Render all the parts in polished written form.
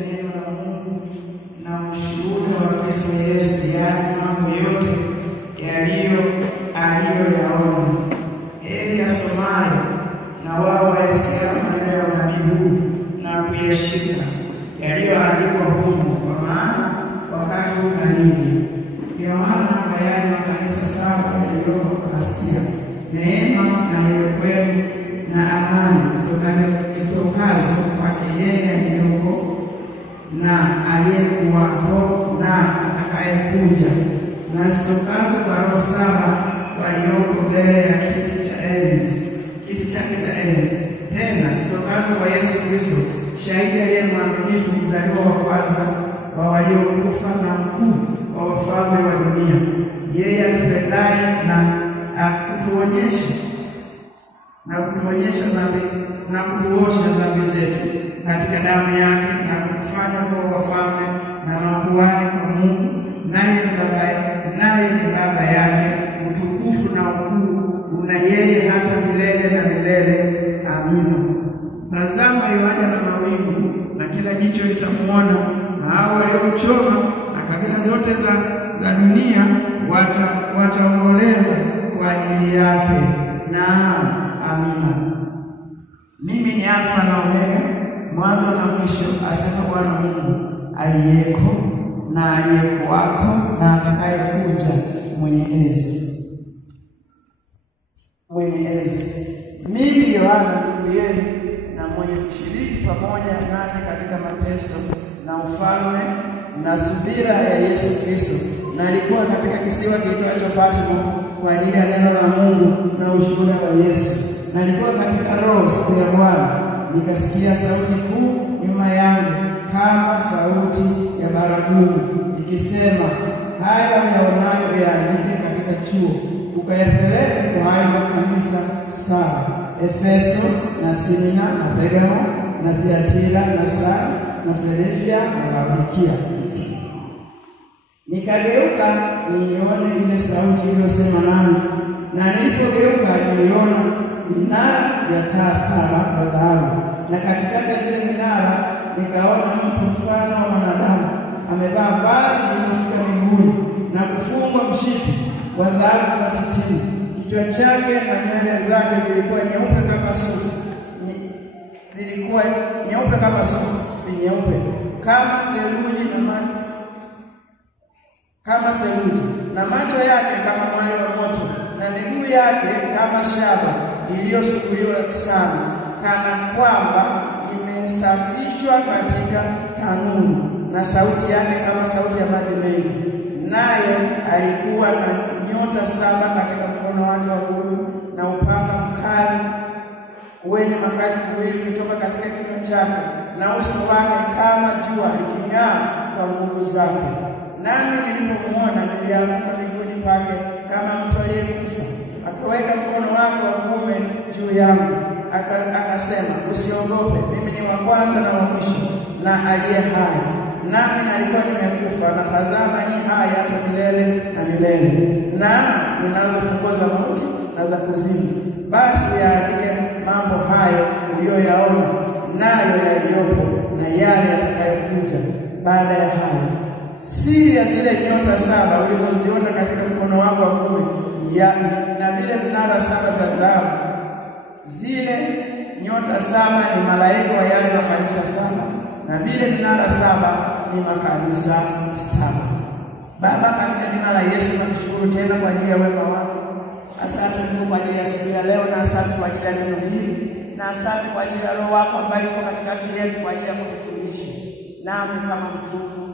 neno la Mungu na ushuhuda wa Kristo Yesu, yaani mambo yote aliyoyaona. Heri asomaye na wao wasikia maneno ya unabii huu na kuyashika yaliyoandikwa humo, kwa maana wakati ukaribu. Yohana, bayani wa kanisa saba yaliyoko Asia, neema na iwe kwenu na amani zitokazo kwake yeye aliyoko na aliyekuwapo na atakayekuja, na zitokazo kwa roho saba walioko mbele ya kiti chake cha enzi, tena zitokazo kwa Yesu Kristo, shahidi aliye mwaminifu, mzaliwa wa kwanza wa waliokufa na mkuu wa wafalme wa dunia, yeye atupendaye na kutuonyesha dhambi na kutuosha dhambi zetu katika damu yake, na kufanya kwa wafalme na makuhani kwa Mungu, naye ni baba yake. Utukufu na ukuu una yeye hata milele na milele. Amina. Tazama, yuaja na mawingu, na kila jicho litamuona, na hao waliomchoma, na kabila zote za dunia wataomboleza kwa ajili yake. Naam. Amina. Mimi ni Alfa na Omega, mwanzo na mwisho, asema Bwana Mungu, aliyeko na aliyekuwako na atakayekuja, mwenye enzi. Mimi Yohana, ndugu yenu na mwenye kushiriki pamoja nanyi katika mateso na ufalme na subira ya Yesu Kristo, na alikuwa katika kisiwa kiitwacho Patmo kwa ajili ya neno la Mungu na ushuhuda wa Yesu. Na alikuwa katika roho siku ya Bwana, nikasikia sauti kuu nyuma yangu kama sauti ya baragumu ikisema, haya yaonayo yaandike katika chuo, ukayapeleke kwa hayo makanisa saba: Efeso na Sirina na Pergamo na Thiatira na Sardi na Filadelfia na Laodikia. Nikageuka nione ile sauti iliyosema nami, na nilipogeuka niliona minara ya taa saba ya dhahabu, na katikati ya ile minara nikaona mtu mfano wa mwanadamu, amevaa vazi lililofika miguuni na kufungwa mshipi wa dhahabu matitini. Kichwa chake na nywele zake zilikuwa nyeupe kama sufu, kama theluji, na macho yake kama mwali wa moto, na miguu yake kama shaba iliyosuguliwa sana, kana kwamba imesafishwa katika tanuru, na sauti yake kama sauti ya maji mengi. Naye alikuwa na nyota saba katika mkono wake wa kuume, na upanga mkali wenye makali kuwili kutoka katika kinywa chake, na uso wake kama jua liking'aa kwa nguvu zake. Nami nilipomuona nilianguka miguuni pake kama mtu aliyekufa. Akaweka mkono wake wa kuume juu yangu, akasema, usiogope, mimi ni wa kwanza na wa mwisho na aliye hai. Nami nalikuwa nimekufa, na tazama ni hai hata milele na milele, na ninazo funguo za mauti na za kuzimu. Basi yaandike mambo hayo uliyoyaona, nayo yaliyopo na yale yatakayokuja baada ya hayo. Siri ya zile nyota saba ulizoziona katika mkono wako wa kuume, na vile vinara saba vya dhahabu. Zile nyota saba ni malaika wa yale makanisa saba, na vile vinara saba ni makanisa saba. Baba, katika jina la Yesu nakushukuru tena kwa ajili ya wema wako. Asante Mungu kwa ajili ya siku ya leo, na asante kwa ajili ya neno hili, na asante kwa ajili ya Roho wako ambaye yuko katikati yetu kwa ajili ya kutufundisha. Nami kama mtume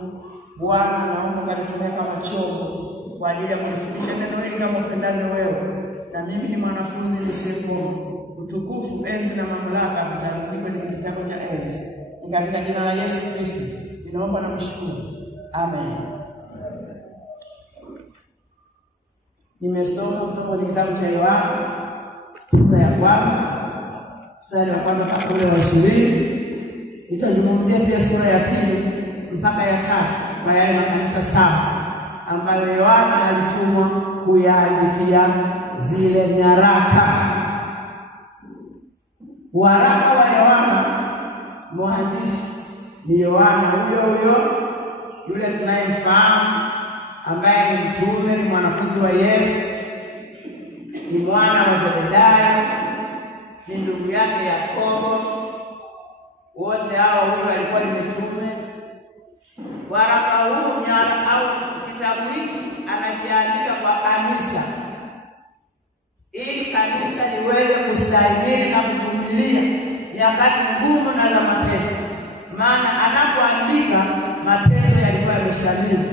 Bwana, naomba kanitumie kama chombo kwa ajili ya kunifundisha neno hili kama upendavyo wewe, na mimi ni mwanafunzi nisiyekuwa. Utukufu, enzi na mamlaka vitarudi kwenye kiti chako cha enzi. Ni katika jina la Yesu Kristo ninaomba na kushukuru. Amen. Nimesoma kutoka kwenye kitabu cha Yohana sura ya kwanza mstari wa kwanza mpaka ule wa 20. Nitazungumzia pia sura ya pili mpaka ya 3 kwa yale makanisa saba ambayo Yohana alitumwa kuyaandikia zile nyaraka. Waraka wa Yohana mwandishi ni Yohana huyo yule tunayemfahamu, ambaye ni mtume, ni mwanafunzi wa Yesu, ni mwana wa Zebedayo, ni ndugu yake Yakobo. Wote hao huyo walikuwa ni mitume. Waraka huu au kitabu hiki anakiandika kwa kanisa, ili kanisa liweze kustahimili na kuvumilia nyakati ngumu na za mateso. Maana anapoandika, mateso yalikuwa yameshamiri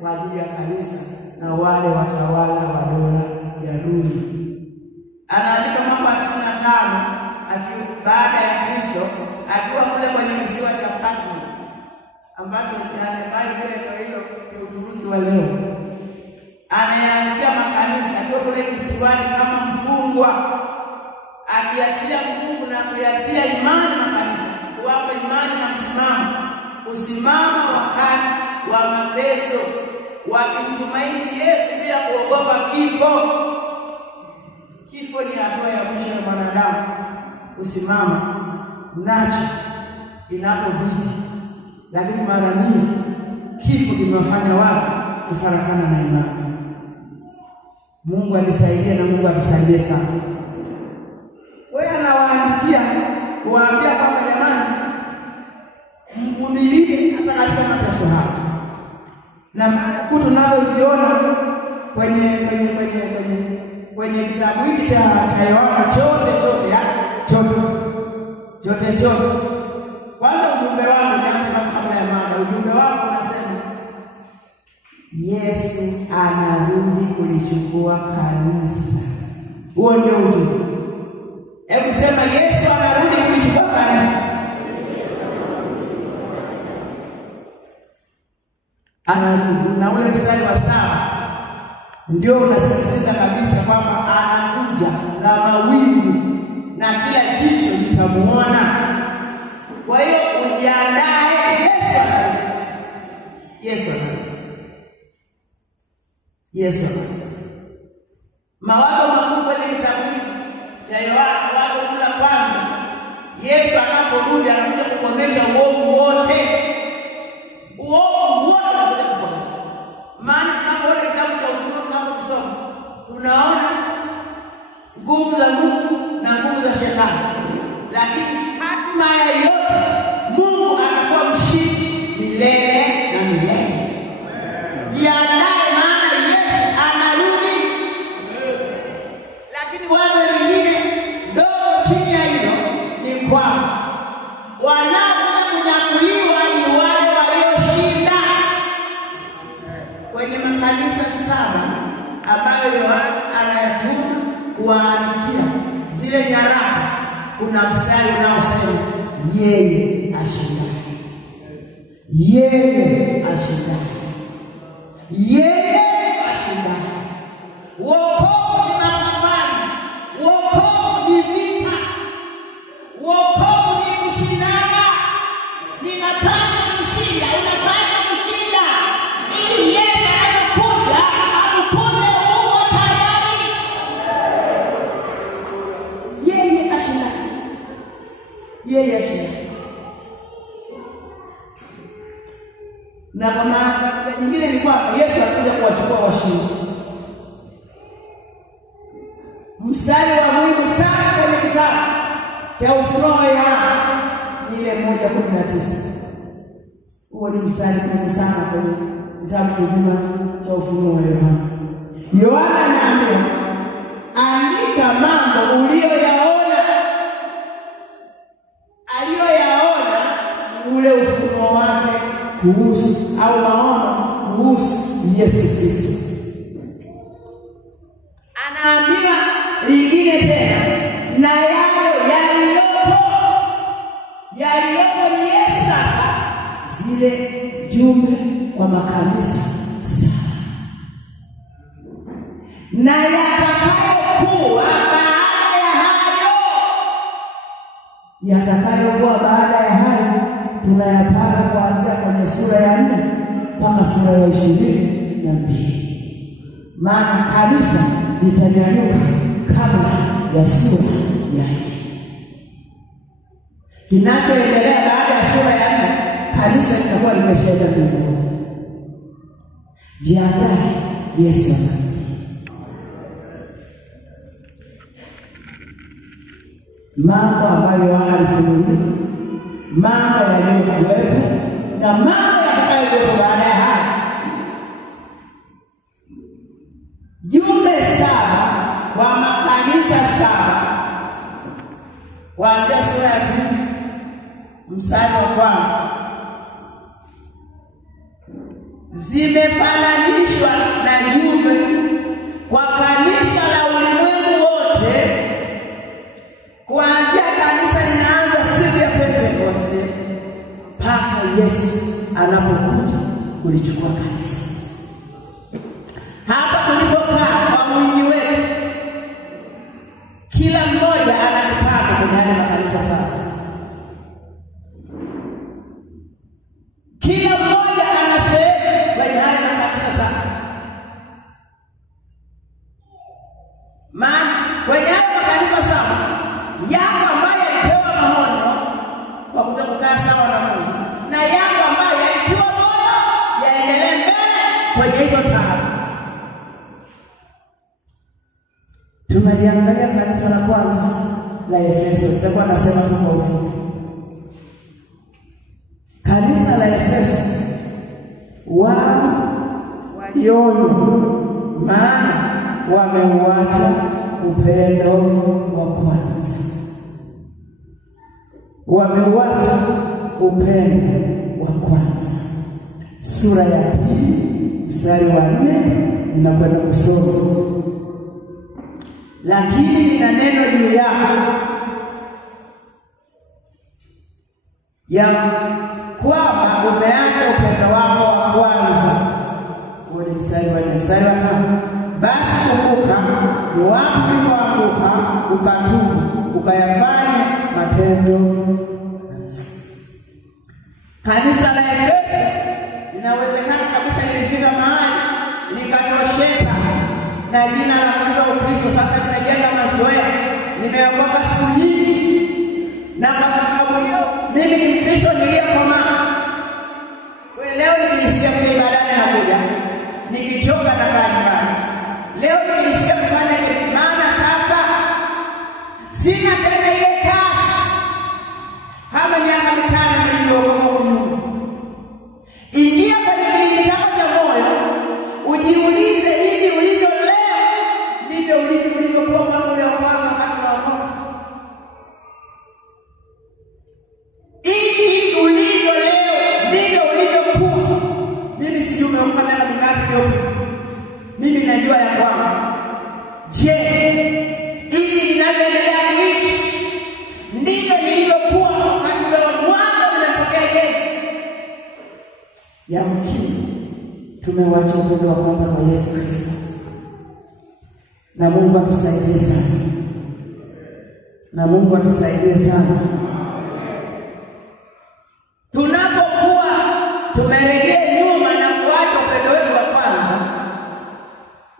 kwa ajili ya kanisa na wale watawala wa dola ya Rumi. Anaandika mwaka 95 baada ya Kristo, akiwa kule kwenye kisiwa cha Patmo, ambacho hilo ni Uturuki wa leo. Anaandikia makanisa akiwa kule kisiwani kama mfungwa, akiatia nguvu na kuyatia imani makanisa, kuwapa imani na kusimama wakati wa mateso, wakimtumaini Yesu bila kuogopa kifo. Kifo ni hatua ya mwisho ya mwanadamu, kusimama nacho inapobidi. Lakini mara nyingi kifo kimewafanya watu kufarakana na imani. Mungu anisaidie na Mungu atusaidie sana. Wewe anawaandikia kuwaambia kwamba jamani, mvumilie hata katika mateso haya. Na mara tunazoziona kwenye kitabu hiki cha Yohana chote. Kwanza ujumbe wangu ni kabla ya mada. Ujumbe wangu unasema Yesu anarudi kulichukua kanisa. Huo ndio ujumbe. Hebu sema Yesu anarudi kulichukua kanisa. Anarudi. Na ule mstari wa 7 ndio unasisitiza kabisa kwamba anakuja na mawingu na kila jicho litamuona. Kwa hiyo ujiandae, Yesu. Mawazo makubwa kwenye kitabu cha Yohana, wazo la kwanza, Yesu anaporudi anakuja kukomesha uovu wote. Anakuja kukomesha. Maana tunapoona kitabu cha Ufunuo tunaposoma, tunaona nguvu za Mungu na nguvu za Shetani. Lakini hatima ya yote, Mungu atakuwa mshindi milele na milele. Jiandae, maana Yesu anarudi. Lakini wazo lingine dogo chini ya hilo ni kwamba wanaokuja kunyakuliwa ni wale walioshinda. Kwenye makanisa 7 ambayo Yohana anayatuma kuwaandikia zile nyaraka, kuna mstari unaosema yeye ashindaye. Wokovu ni mapambano, wokovu ni vita, wokovu ni kushindana. Ninataka kushinda, unataka kushinda, ili yeye anakuja akukute uko tayari. Yeye ashindaye. Na kwa maana nyingine ni kwamba Yesu alikuja kuwachukua washindi. Mstari wa muhimu sana kwenye kitabu cha Ufunuo wa Yohana ni ile 1:19. Huo ni mstari muhimu sana kwenye kitabu kizima cha Ufunuo wa Yohana. Yohana anaambia, andika mambo aliyoyaona ule ufunuo wake kuhusu au maono kuhusu Yesu Kristo. Anaambia lingine tena, na yaliyopo ni yepi sasa? Zile jumbe kwa makanisa 7. Na yatakayokuwa baada ya hayo tunayapata kuanzia kwenye sura ya 4 mpaka sura ya 22. Maana kanisa litanyanyuka kabla ya sura ya 4. Kinachoendelea baada ya sura ya 4 kanisa litakuwa limeshaenda mbinguni. Jiandae, Yesu anakuja. Mambo ambayo Yohana alifunulia, mambo yaliyokuwepo na mambo yatakayokuwepo baada ya haya. Jumbe 7 kwa makanisa 7 kuanzia sura ya 2 mstari wa 1 zimefananishwa na jumbe kwa kanisa la ulimwengu wote, kuanzia kanisa linaanza siku ya Pentekoste mpaka Yesu anapokuja kulichukua kanisa. Hapa tulipokaa kwa mwingi wetu, kila mmoja ana kipande kwenye haya makanisa 7. Kila mmoja ana sehemu kwenye haya makanisa 7. Maana kwenye haya makanisa 7 yako ambaye alipewa maonyo kwa kutokukaa sawa na Mungu, na yako ambaye alitiwa moyo yaendelee mbele kwenye hizo taabu. Tumeliangalia kanisa la kwanza la Efeso. Nitakuwa nasema tu kwa ufupi. Kanisa la Efeso walioyo, maana wameuacha upendo wa kwanza. Wameuacha upendo wa kwanza. Sura ya 2 mstari wa 4 ninakwenda kusoma. Lakini nina neno juu yako, ya kwamba umeacha upendo wako wa kwanza. Huo ni mstari wa 4. Mstari wa 5, basi kumbuka ni wapi ulipoanguka, ukatubu, ukayafanya matendo. Kanisa la Efeso inawezekana kabisa lilifika mahali likatosheka na jina la Kristo. Sasa tunajenga mazoea, nimeokoka siku nyingi na kwa sababu hiyo mimi ni Mkristo niliyekomaa. Wewe leo nikisikia kile ibadani nakuja, nikichoka na kaa nyumbani. Leo nikisikia kufanya kile, maana sasa sina tena ile kasi kama miaka 5 niliyookoka huko nyuma. Ingia kwenye kilindi chako cha moyo, ujiulize, hivi ulivyo leo ndivyo ulivyokuwa mwaka ule wa kwanza wakati unaokoka? Hivi ulivyo leo ndivyo ulivyokuwa? Mimi sijui umeokoka miaka mingapi iliyopita. Mimi najua ya kwamba, je, hivi ninavyoendelea kuishi ndivyo nilivyokuwa wakati ule wa mwanzo nimempokea Yesu? Yamkini tumewacha upendo wa kwanza kwa Yesu Kristo. Na Mungu atusaidie sana. Na Mungu atusaidie sana. Tunapokuwa tumerejea nyuma na kuacha upendo wetu wa kwanza,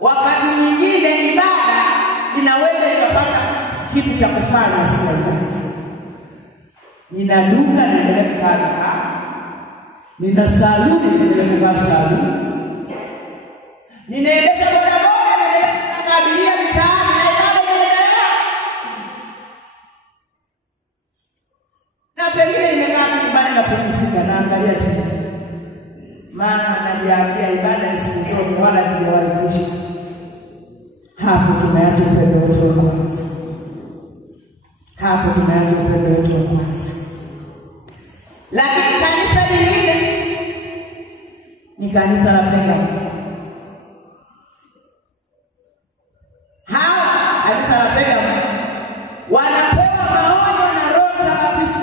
wakati mwingine ibada inaweza ikapata kitu cha kufanya sio ibada. Ninaduka naendelea kukaa, nina saluni naendelea kuvaa saluni, ninaendesha bodaboda naendelea kuabiria mitaani na ibada inaendelea. Na pengine nimekaa nyumbani na kupumzika na angalia TV. Maana najiambia ibada ni siku zote wala hajawahi kuisha. Hapo tumeacha upendo wetu wa kwanza. Hapo tumeacha upendo wetu wa kwanza. Lakini kanisa lingine ni kanisa la Pergamo. Kanisa la Pergamo wanapewa maonyo na Roho Mtakatifu.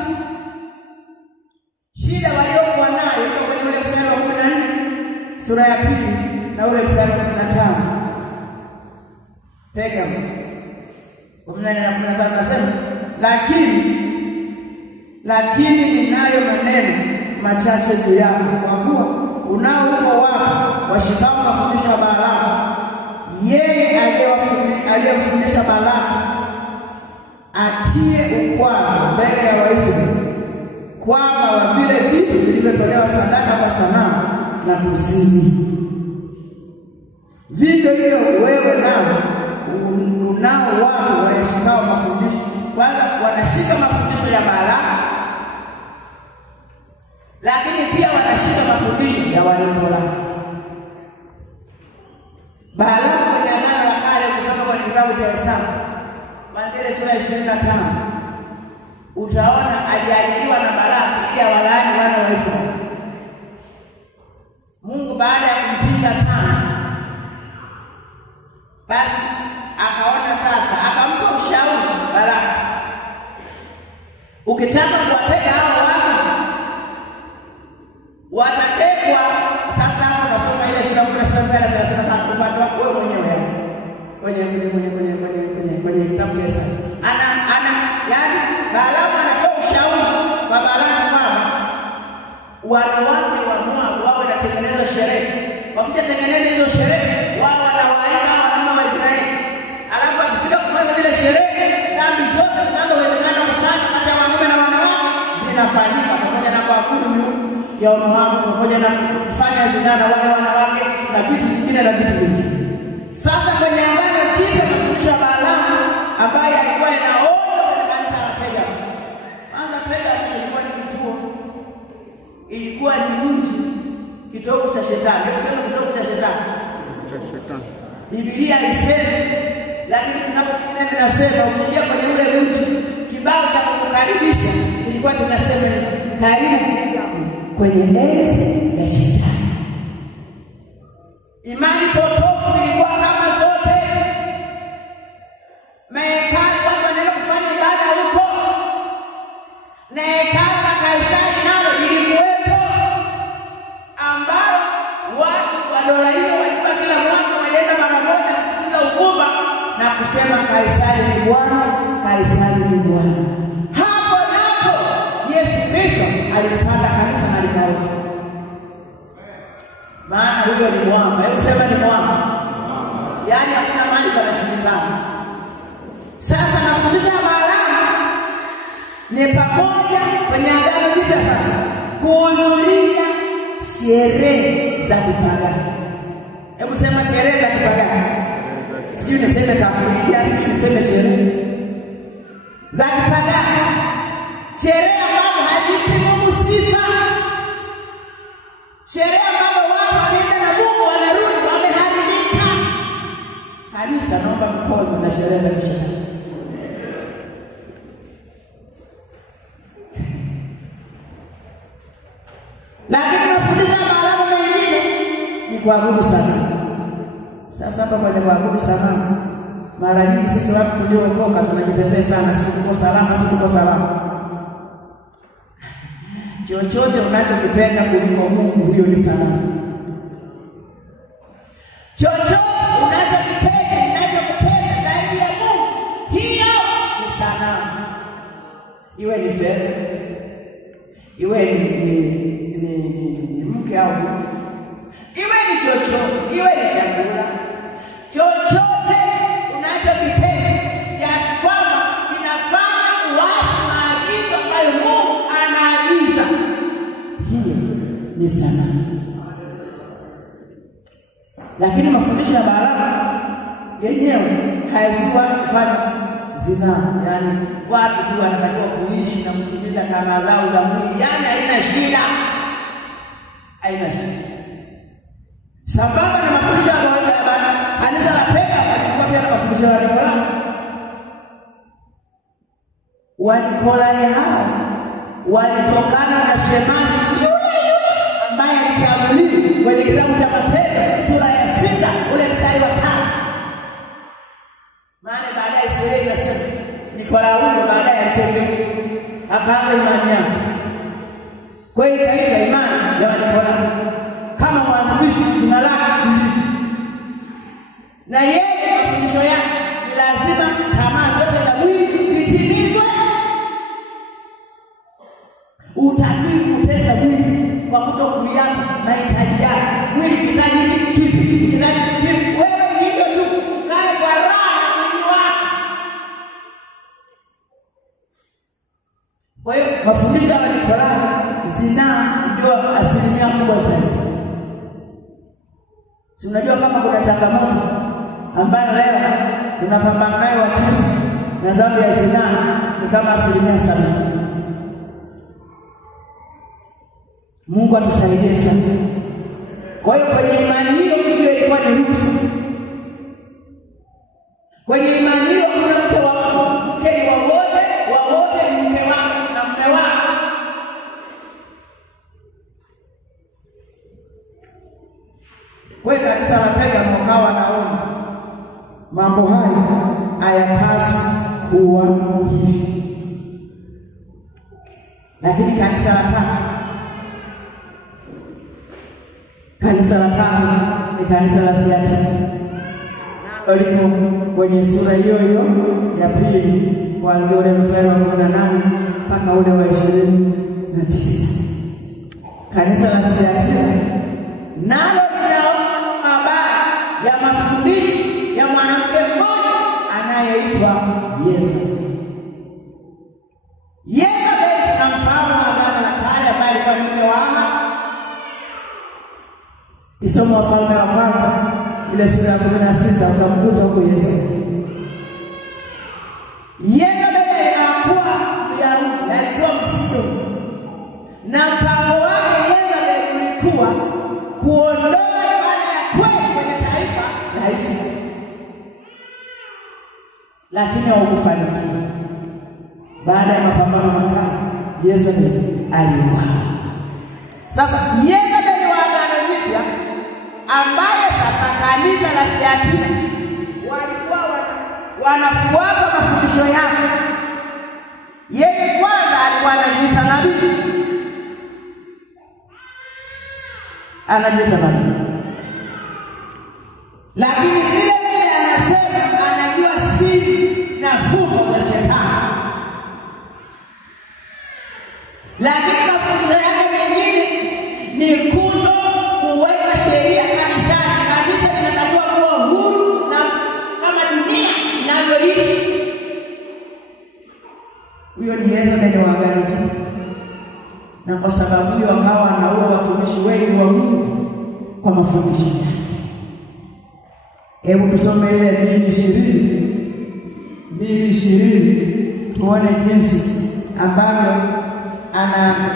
Shida waliokuwa nayo iko kwenye ule mstari wa 14 sura ya 2 na ule mstari wa 15. Pergamo 14 na 15 nasema, lakini ninayo maneno machache juu yako, kwa kuwa unao huko watu washikao mafundisho ya Balaamu, yeye aliyemfundisha Balaki atie ukwazo mbele ya Waisraeli, kwamba vile vitu vilivyotolewa sadaka kwa sanamu na kuzini. Vivyo hivyo wewe nao unao watu wayashikao mafundisho, wanashika mafundisho ya Balaamu, lakini pia wanashika mafundisho ya Wanikolai. Balaamu kwenye Agano la Kale, kusoma kwenye kitabu cha Hesabu Mandele sura 25, utaona aliajiliwa na Balaamu ili awalaani wana wa Israeli. Mungu baada ya kumpinga sana, basi akaona sasa, akampa ushauri Balaamu, ukitaka kuwateka hao watu watatekwa. Sasa hapo nasoma ile sura 17:35 upande wako wewe mwenyewe kwenye kitabu cha Hesabu. Yani Balaamu anatoa ushauri kwa Balaamu kwamba wanawake wa Moabu wao wanatengeneza sherehe. Wakishatengeneza hizo sherehe, wao wanawaalika wanaume wa Israeli. Alafu akifika kufanya zile sherehe, dhambi zote zinazowezekana kufanya kati ya wanaume na wanawake zinafanyika, pamoja na kuabudu miungu ya Moabu, pamoja na kufanya zina na wale wanawake na vitu vingine na vitu vingine. Sasa kwenye Agano Jipya mafundisho ya Balaamu ambaye alikuwa anaonya kwenye kanisa la Perga. Kwanza Perga ilikuwa ni kituo, ilikuwa ni mji, kitovu cha shetani. Ndio kusema kitovu cha shetani. Biblia isema, lakini kitabu kingine kinasema ukiingia kwenye ule mji, kibao cha kukukaribisha kilikuwa kinasema karibu kwenye enzi ya shetani. Imani potofu ilikuwa kama zote. Mahekalu watu wanaenda kufanya ibada huko, na hekalu la Kaisari nalo lilikuwepo, ambao watu wa dola hiyo walikuwa kila mwaka walienda mara moja kusikiliza uvumba na kusema Kaisari ni Bwana, Kaisari ni Bwana. Hapo napo Yesu Kristo alipanda kanisa na likaota. Maana huyo ni mwamba. Hebu sema ni mwamba. Yaani hakuna mahali panashindikana. Sasa mafundisho ya Balaamu ni pamoja kwenye Agano Jipya sasa kuhudhuria sherehe za kipagani. Hebu sema sherehe za kipagani. Sijui niseme kafuria, sijui niseme sherehe za kipagani. Sherehe ambazo hazipi Mungu sifa. Sherehe ambazo watu wanaenda na Mungu wanarudi wameharibika. Kanisa naomba tupone na sherehe za kishetani. Lakini mafundisho ya Balaamu mengine ni kuabudu sanamu. Sasa hapa kwenye kuabudu sanamu, mara nyingi sisi watu tuliokoka tunajitetea sana, siko salama, siko salama. Chochote unachokipenda kuliko Mungu, hiyo ni sanamu. Chochote unachokipenda zaidi ya Mungu, hiyo ni sanamu. Iwe ni fedha, iwe ni mke au mume, iwe ni chochote, iwe ni chakula, chochote unachokipenda kiasi kwamba kinafanya uasi maagizo ambayo Mungu anaagiza, hiyo ni sanamu. Lakini mafundisho ya Balaamu yenyewe hayaziwa kufanya zinaa. Yani watu tu wanatakiwa kuishi na kutimiza tamaa zao za mwili. Yani haina shida. Haina shida. Sambamba na mafundisho ya kawaida ya Balaamu, kanisa la Perga lilikuwa pia na mafundisho ya Wanikolai. Wanikolai hao walitokana na shemasi yule ambaye alichaguliwa kwenye kitabu cha Matendo sura ya 6 ule mstari wa 5. Maana baadaye Israeli yasema Nikolai huyo baadaye alitembea akaanza imani yake. Kwa hiyo katika imani ya Wanikolai kama mwandishi jina lake lilivyo, na yeye mafundisho yake ni lazima tamaa zote za mwili zitimizwe. Utakiwi kutesa mwili kwa kutokuiana mahitaji yake. Mwili kinahitaji kipi? Kinahitaji kipi? Wewe hivyo tu ukae kwa raha mwili wako. Kwa hiyo mafundisho ya Nikolai zinaa ndio asilimia kubwa zaidi. Si unajua kama kuna changamoto ambayo leo tunapambana nayo Wakristo, na dhambi ya zinaa ni kama 70%. Mungu atusaidie sana. Kwa hiyo kwenye imani hiyo ndio ilikuwa ni ruhusa. Kwenye imani hiyo kuna mke wako, mke ni wa wote ni mke wako na mume wako. Kwa kanisa la Pergamo wakawa naona mambo haya hayapaswi kuwa hivi. Lakini kanisa la tatu ni kanisa la Thiatira. Nalo liko kwenye sura hiyo ya pili kuanzia ule mstari wa 18 mpaka ule wa 29. Kanisa la Thiatira nalo linaona mabaya ya mafundisho ya mwanamke mmoja anayeitwa Yezebeli. Yezebeli tunamfahamu Agano la Kale, ambaye alikuwa ni mke wa Ahabu. Kisoma Wafalme wa Kwanza ile sura ya 16 utamkuta huko Yezebeli. Yezebeli alikuwa Myahudi, alikuwa Msidoni, na mpango wake Yezebeli ulikuwa kuondoa ibada ya kweli kwenye taifa la Israeli, lakini haukufanikiwa. Baada ya mapambano makali, Yezebeli aliuawa. Sasa Yezebeli wa Agano Jipya, ambaye sasa kanisa la Thiatira walikuwa wanafuata mafundisho yake. Yeye kwanza alikuwa anajiita nabii, lakini vile anasema anajua siri na fumbo la Shetani. Lakini mafundisho yake mengine ni kuto kuweka sheria kanisani. Kanisa linatakiwa kuwa huru na kama dunia inavyoishi. Huyo ni Yezebeli wa Agano Jipya. Na kwa sababu hiyo akawa anaua watumishi wengi wa Mungu kwa mafundisho yake. Hebu tusome ile 2:20 tuone jinsi ambavyo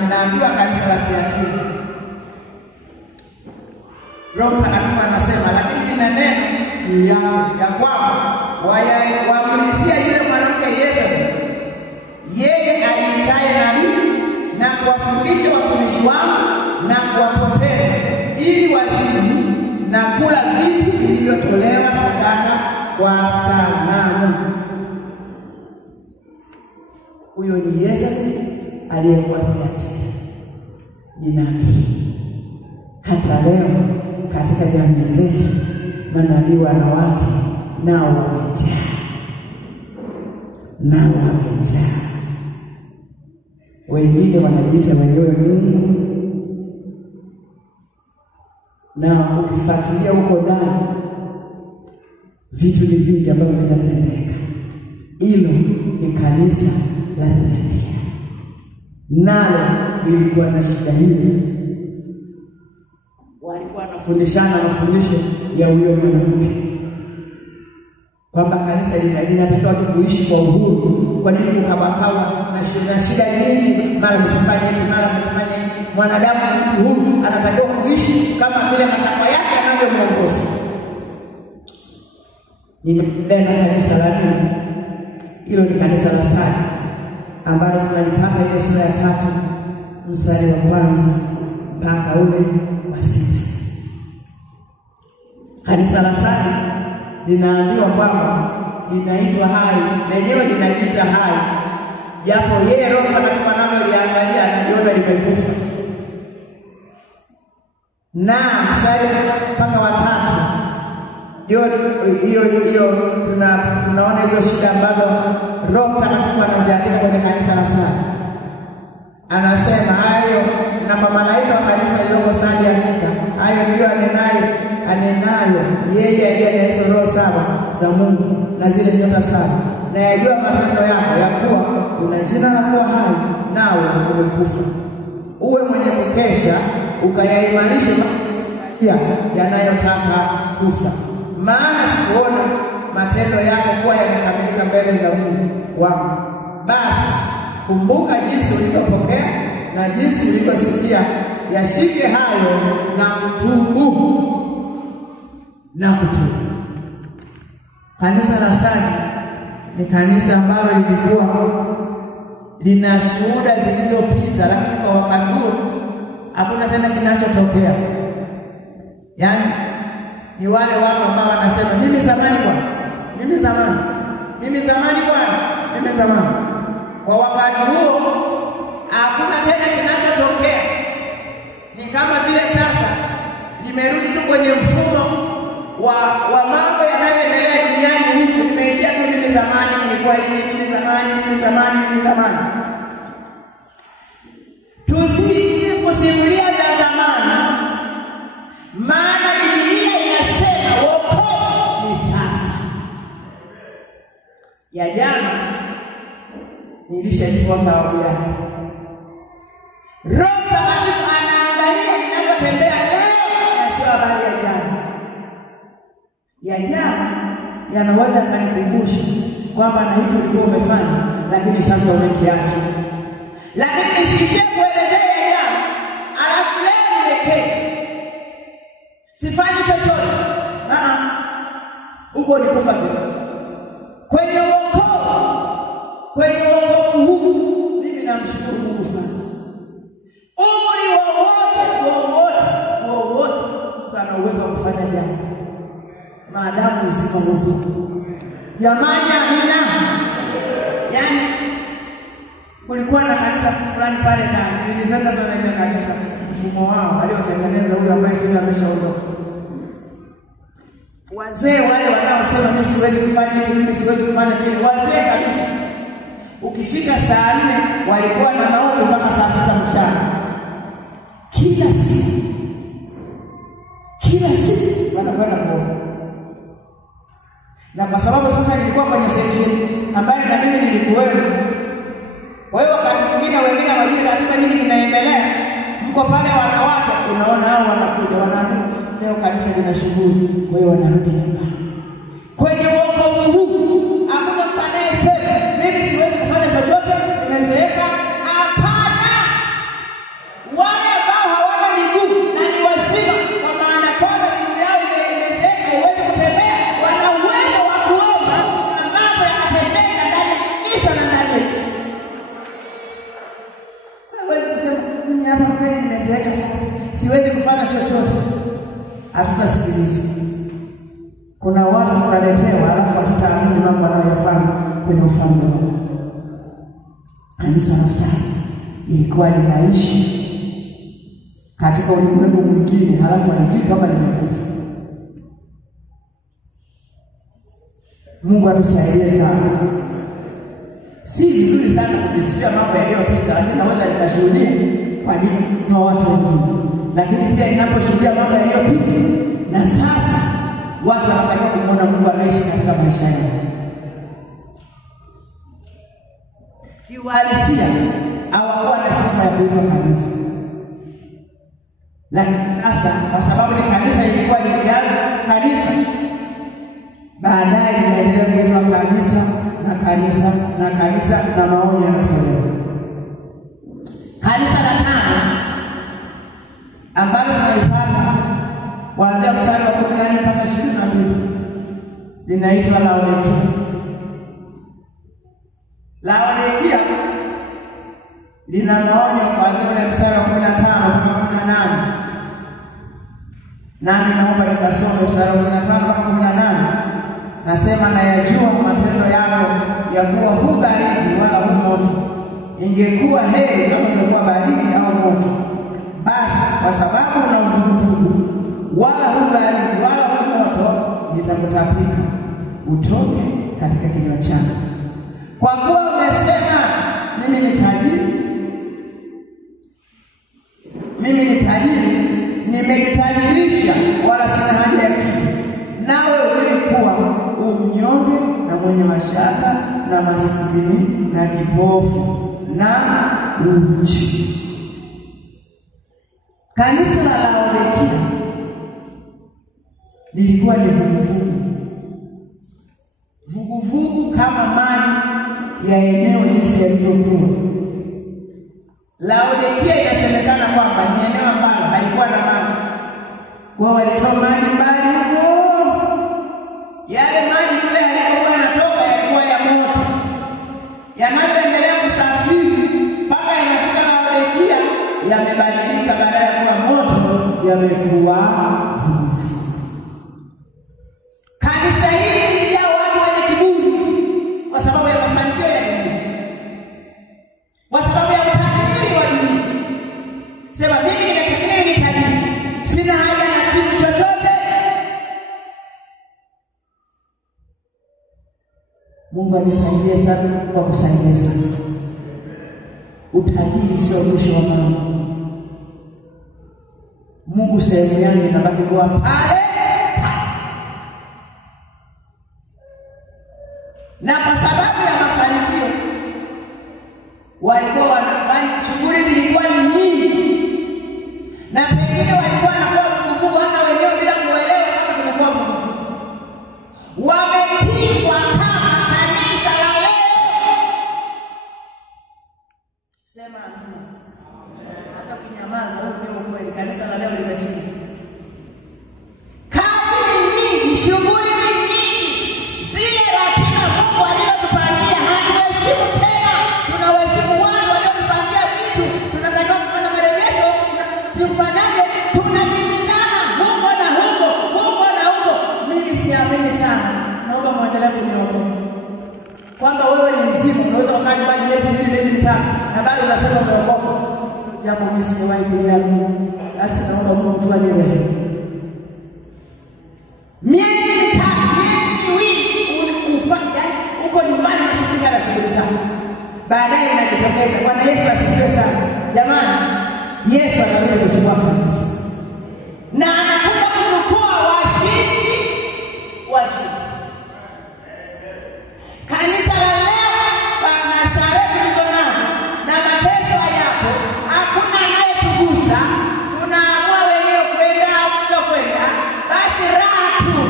inaambiwa kanisa la Thiatira. Roho Mtakatifu anasema, lakini nina neno juu yao ya kwamba wamrithia yule mwanamke Yezebeli, yeye aliitaye nabii na kuwafundisha watumishi wangu na kuwapoteza, ili wazini na kula vitu vilivyotolewa sadaka kwa sanamu. Huyo ni Yezebeli aliyekuwa Thiatira, ni nabii. Hata leo katika jamii zetu manabii wanawake nao wamejaa. Wengine wanajiita wenyewe Mungu, na ukifuatilia huko ndani vitu ni vingi ambavyo vinatendeka. Hilo ni kanisa la Thiatira, nalo lilikuwa na shida hii. Walikuwa wanafundishana mafundisho ya huyo mwanamke kwamba kanisa linatakiwa tu kuishi kwa uhuru. Kwa nini mkabakawa na shida nyingi, mara msifanye hivi, mara msifanye hivi? Mwanadamu ni mtu huru, anatakiwa kuishi kama vile matakwa yake yanavyomuongoza. Ninaenda kanisa la nini? Hilo ni kanisa la Sardi, ambalo tunalipata ile sura ya 3 mstari wa 1 mpaka ule wa 6. Kanisa la Sardi linaambiwa kwamba linaitwa hai, na yenyewe linajiita hai, japo yeye Roho Mtakatifu analiangalia anajiona limekufa. Na mstari mpaka wa 3 ndio hiyo tunaona hiyo shida ambazo Roho Mtakatifu anaziandika kwenye kanisa la Sardi. Anasema hayo, na kwa malaika wa kanisa lililoko Sardi andika, hayo ndio anenayo yeye aliye na hizo roho 7 za Mungu na zile nyota 7, na yajua matendo yako, ya kuwa una jina la kuwa hai nawe umekufa. uwe mwenye kukesha, ukayaimarishe yanayotaka kufa. Maana sikuona matendo yako kuwa yamekamilika mbele za Mungu wangu. Basi kumbuka jinsi ulivyopokea na jinsi ulivyosikia, yashike hayo na kutubu na kutubu. Kanisa la Sardi ni kanisa ambalo lilikuwa lina shuhuda zilizopita, lakini kwa wakati huo hakuna tena kinachotokea. Yaani ni wale watu ambao wanasema mimi zamani Bwana, mimi zamani, mimi zamani Bwana, mimi zamani. Kwa wakati huo hakuna tena kinachotokea. Ni kama vile sasa limerudi tu kwenye mfumo wa mambo yanayoendelea duniani huku. Nimeishia tu mimi zamani nilikuwa hivi, mimi zamani, mimi zamani, mimi zamani. Tusije kusimulia za zamani, maana Biblia inasema wokovu ni sasa. Ya jana nilishajua thawabu yake. Roho Mtakatifu anaangalia ninapotembea leo na sio habari ya jana. Ya jana yanaweza kanikumbusha kwamba na hivi ulikuwa umefanya, lakini sasa umekiacha. Lakini nisiishie kuelezea ya jana, alafu leo nimeketi sifanyi chochote. Huko ni kufa tu. Kwenye wokovu huu mimi namshukuru Mungu sana. Umri wowote sana uwezo wa kufanya jambo, maadamu uzima upo. Jamani, amina. Yaani kulikuwa na kanisa fulani pale ndani, nilipenda sana ile kanisa, mfumo wao waliotengeneza huyu ambaye sasa ameshaondoka. Wazee wale wanaosema mimi siwezi kufanya hivi, mimi siwezi kufanya kile, wazee kabisa. Ukifika saa 4 walikuwa na maombi mpaka saa 6 mchana. Kila siku wanakwenda kuomba. Na kwa sababu sasa nilikuwa kwenye section ambayo na mimi nilikuwepo, kwa hiyo wakati mwingine wengine hawajui ratiba nini kinaendelea. Mko pale wanawake, unaona hao wanakuja wanaambia leo kanisa lina shughuli, kwa hiyo wanarudi nyumbani. Kwenye wokovu huu hakuna mtu anayesema mimi siwezi kufanya chochote, nimezeeka. Hapana. Wale ambao hawana miguu na ni wazima, kwa maana kwamba miguu yao imezeeka haiwezi kutembea, wana uwezo wa kuomba na mambo yakatendeka ndani kisha na ndani. Hawezi kusema mimi hapa kweli nimezeeka sasa siwezi kufanya chochote. Hatuna sikilizo. Kuna watu tunaletewa alafu hatutaamini mambo wanayofanya kwenye ufalme wa Mungu. Kanisa la Sardi ilikuwa linaishi katika ulimwengu mwingine, halafu alijui kama limekufa. Mungu atusaidie sana. Si vizuri sana kujisifia mambo yaliyopita, lakini naweza nikashuhudia kwa ajili ya watu wengine. Lakini pia ninaposhuhudia mambo yaliyopita na sasa, watu wanataka kumwona Mungu anaishi katika maisha yao. Kiuhalisia hawakuwa na sifa ya kuitwa kanisa. Lakini sasa kwa sababu ni kanisa ilikuwa lilianza kanisa, baadaye linaendelea kuitwa kanisa na kanisa na kanisa na maoni yanatolewa. Kanisa la 5 ambalo tunalipata kuanzia mstari wa 14 mpaka 22 linaitwa Laodikia. Laodikia lina maonyo kuanzia mstari wa 15 mpaka 18. Nami naomba nikasome mstari wa 15 mpaka 18. Nasema, na yajua matendo yako ya kuwa hu baridi wala hu moto. Ingekuwa heri kama ingekuwa baridi au moto. Basi kwa sababu una uvuguvugu wala hu baridi wala hu moto, nitakutapika utoke katika kinywa chako. Kwa kuwa umesema mimi ni tajiri, nimejitajirisha wala sina haja ya kitu, nawe ulikuwa mnyonge na mwenye mashaka na maskini na kipofu na uchi. Kanisa la Laodikia lilikuwa ni vuguvugu kama maji ya eneo jinsi yalivyokuwa. Laodikia inasemekana kwamba ni eneo ambalo halikuwa na maji. Kwa walitoa maji mbali huko. Yale maji kule yalikuwa yanatoka yalikuwa ya moto. Yanayoendelea kusafiri mpaka yanafika Laodikia yamebadilika, baada ya kuwa moto yamekuwa vuguvugu. Kanisa hili lilijaa watu wenye kiburi kwa sababu ya mafanikio ya dunia, kwa sababu ya utajiri wa dunia. Sema mimi nimetegemea ni tajiri, sina haja na kitu chochote. Mungu anisaidie sana, kwa kusaidia sana. Utajiri sio mwisho wa mambo. Mungu sehemu yangu inabaki kuwa pale. Na kwa sababu ya mafanikio walikuwa wanafanya shughuli zilikuwa ni nyingi. Na pengine walikuwa wanakuwa vuguvugu hata wenyewe bila kuelewa kama tumekuwa vuguvugu. Wametingwa kama kanisa la leo. Sema amina. Hata kinyamaza wewe ndio ukweli, kanisa la leo limetingwa. Kazi nyingi, shughuli nyingi. Zile ratiba Mungu alizotupangia hatuheshimu tena. Tunawaheshimu watu waliotupangia vitu. Tunatakiwa kufanya marejesho. Tufanyaje? Tunamimizana huko na huko, huko na huko. Mimi siamini sana. Naomba muendelee kuniombea kwamba wewe ni mzima, unaweza kukaa nyumbani miezi 2, miezi 5 na bado unasema umeokoka. Jambo mimi sijawahi kuliamini. Basi naomba Mungu tu anirehemu. Miezi 5, miezi 2 ufanya uko nyumbani unashughulika na shughuli zako. Baadaye unajitokeza. Bwana Yesu asifiwe sana. Jamani, Yesu anakuja kuchukua kanisa. Na anakuja kuchukua washindi. Kanisa la leo bana starehe tulizonazo na mateso hayapo, hakuna anayetugusa. Tunaamua wenyewe kwenda au kutokwenda, basi raha tu.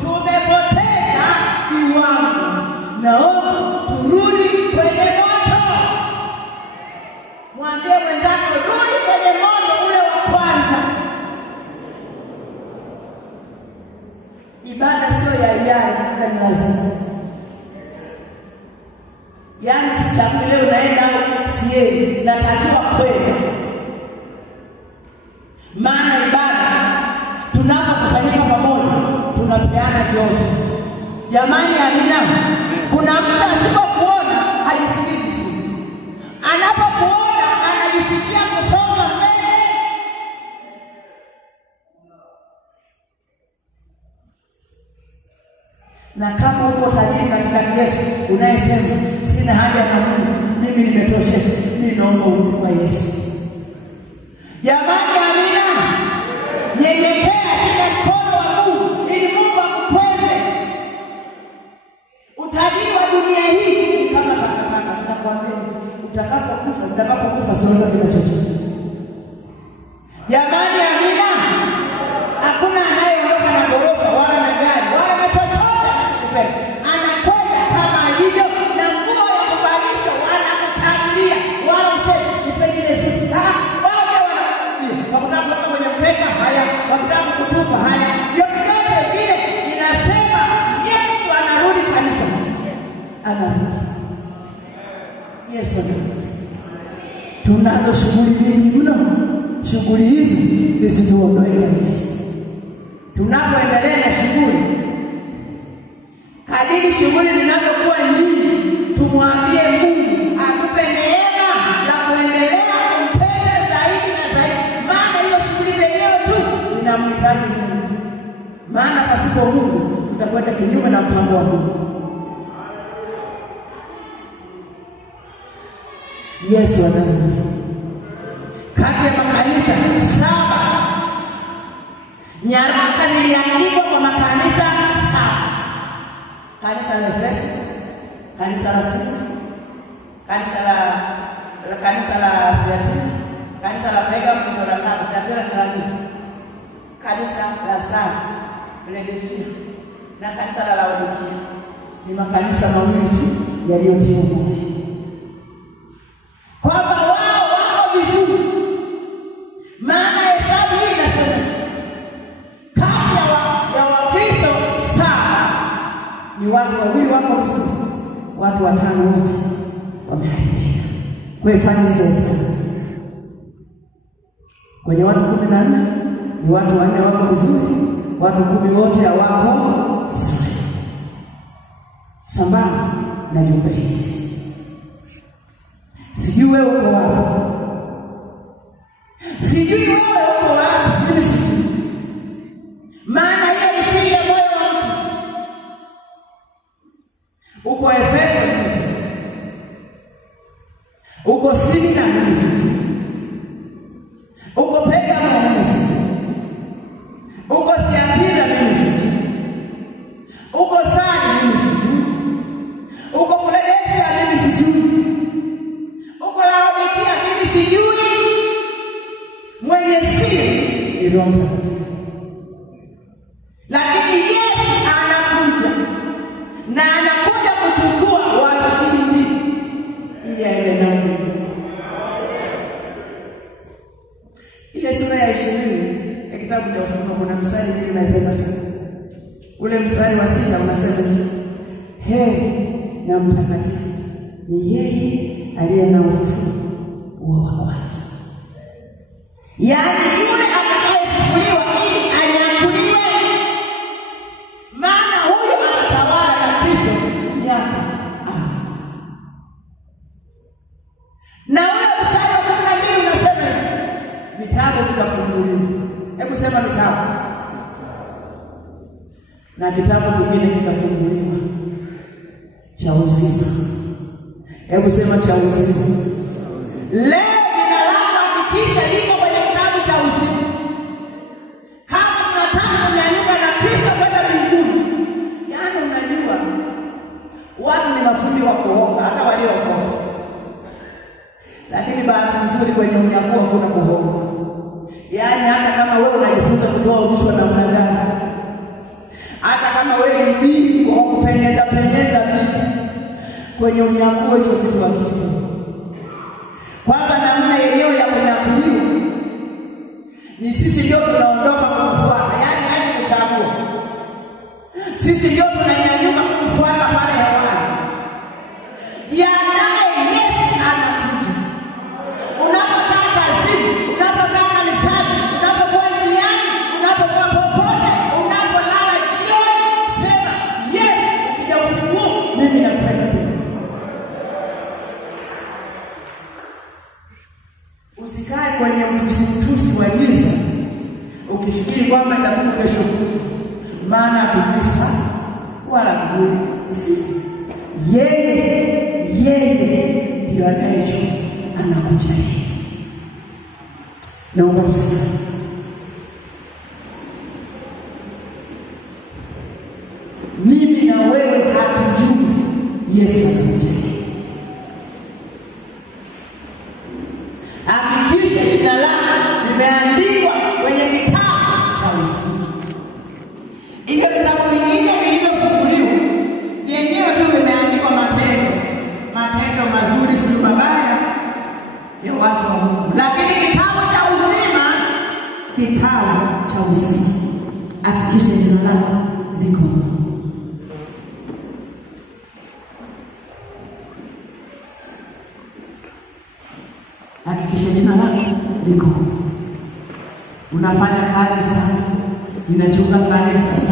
Tumepoteza kiwango. Naomba turudi kwenye moto. Mwambie mwenzako rudi kwenye moto ule wa kwanza. Ibada sio ya hiari, ni lazima. Yaani sichagui leo naenda au sieni, natakiwa kwenda. Maana ibada tunapokusanyika pamoja tunapeana kiote. Jamani, amina. Kuna mtu asipokuona hajisikii vizuri. Anapokuona anajisikia kusonga mbele. Na kama uko tajiri katikati yetu unayesema sina haja na Mungu, mimi nimetosheka, mimi naomba urudi kwa Yesu. Jamani, amina. Nyenyekea chini ya mkono wa Mungu ili Mungu akukweze. Utajiri wa dunia hii kama takataka. Ninakwambia utakapokufa sio kitu chochote. Jamani, amina. Hakuna anayeondoka na gorofa wala na gari wala na chochote. Anakwenda kama alivyo, na nguo ya kuvalisha wanakuchagulia. Wala useme nipeni ile suti. Wao wanakuchagulia. Wakutaka kwenye mkeka haya, wakutaka kutupa haya. Yote vile ninasema Yesu anarudi kanisa. Anarudi. Yesu anarudi. Tunazo shughuli nyingi mno. Shughuli hizi zisituondoe kwa Yesu. Tunapoendelea na shughuli, kadiri shughuli zinazokuwa nyingi, tumwambie Mungu atupe neema la kuendelea kumpenda zaidi na zaidi. Maana hizo shughuli zenyewe tu zinamhitaji Mungu. Maana pasipo Mungu tutakwenda kinyume na mpango wa Mungu. Yesu anarudi. Kati ya makanisa 7, nyaraka niliandikwa kwa makanisa 7. Kanisa la Efeso, kanisa la Simba, kanisa la Thyatira, kanisa la Pergamo ndio la 5, Thiatira ni la 4. Kanisa la Sardi, Philadelphia, na kanisa la Laodikia ni makanisa mawili tu yaliyotiwa moyo. Kwamba wao wako vizuri. Maana hesabu hii inasema kati ya Wakristo 7 ni watu wawili wako vizuri, watu 5 wote wameharibika. Kwa hiyo fanya hizo hesabu. Kwenye watu 14 ni watu 4 wako vizuri, watu 10 wote hawako vizuri. Sambamba na jumbe hizi. Sijui wewe uko wapi. Sijui wewe uko wapi, mimi sijui. Maana hiyo ni siri ya moyo wa mtu. Uko Efeso, mimi sijui. Uko Simina, mimi sijui. Uko Pergamo, mimi sijui. Uko Thiatira, mimi sijui. Uko Sardi, mimi sijui. Uko Philadelphia, mimi sijui. Uko Laodikia, mimi sijui. Mwenye siri ni Roho Mtakatifu. Lakini Yesu anakuja, na anakuja kuchukua washindi ili aende nao. Ile sura ya 20 ya kitabu cha Ufunuo kuna mstari mimi naipenda sana. Ule mstari wa 6 unasema hivi: heri na mtakatifu ni yeye aliye na ufufuo wa kwanza. Yaani yule atakayefufuliwa ili anyakuliwe. Maana huyo atatawala na Kristo miaka 1000. Na ule mstari wa 12 unasema vitabu vikafunguliwa. Hebu sema vitabu. Na kitabu kingine kikafunguliwa cha uzima. Hebu sema cha uzima. Leo jina lako hakikisha liko kwenye kitabu cha uzima. Kama tunataka kunyanyuka na Kristo kwenda mbinguni. Yaani unajua watu ni mafundi wa kuoga, hata waliookoka. Lakini bahati nzuri kwenye unyakuo hakuna kuoga. Yaani hata kama wewe unajifunza kutoa rushwa namna gani, hata kama wewe ni bingwa wa kupenyeza vitu, kwenye unyakuo hicho kitu hakipo. Kwanza namna yenyewe ya kunyakuliwa ni sisi ndio tunaondoka kumfuata, yaani hadi kuchagua. Sisi ndio tunanyanyuka kumfuata pale hewani. Yaani Yesu anakuja. Unapokaa kazini, unapokaa kanisani, unapokuwa njiani, unapokuwa popote, unapolala jioni, sema Yesu, ukija usiku mimi nakwenda mbinguni. Usikae kwenye mtusi wa giza ukifikiri kwamba nitatoka kesho kutu. Maana hatujui sana wala hatujui usiku. Yeye ndiye anayejua anakuja. Naomba tusikie. Mimi na wewe hatujui Yesu anakuja. Hakikisha jina lako limeandikwa kwenye kitabu cha uzima. Hivyo vitabu vingine vilivyofunguliwa vyenyewe tu vimeandikwa matendo mazuri si mabaya ya watu wa Mungu. Lakini kitabu cha uzima, hakikisha jina lako liko. Hakikisha jina lako liko. Unafanya kazi sana, ninachunga kanisa sana.